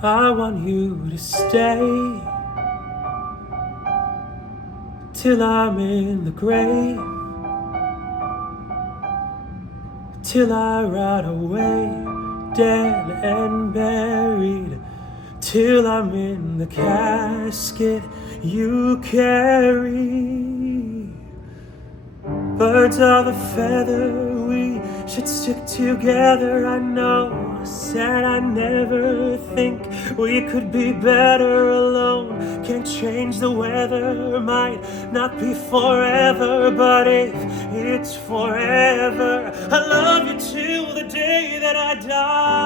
I want you to stay till I'm in the grave, till I rot away, dead and buried, till I'm in the casket you carry. Birds of a feather, we should stick together. I know I said I never think we could be better alone. Can't change the weather, might not be forever, but if it's forever, I love you till the day that I die.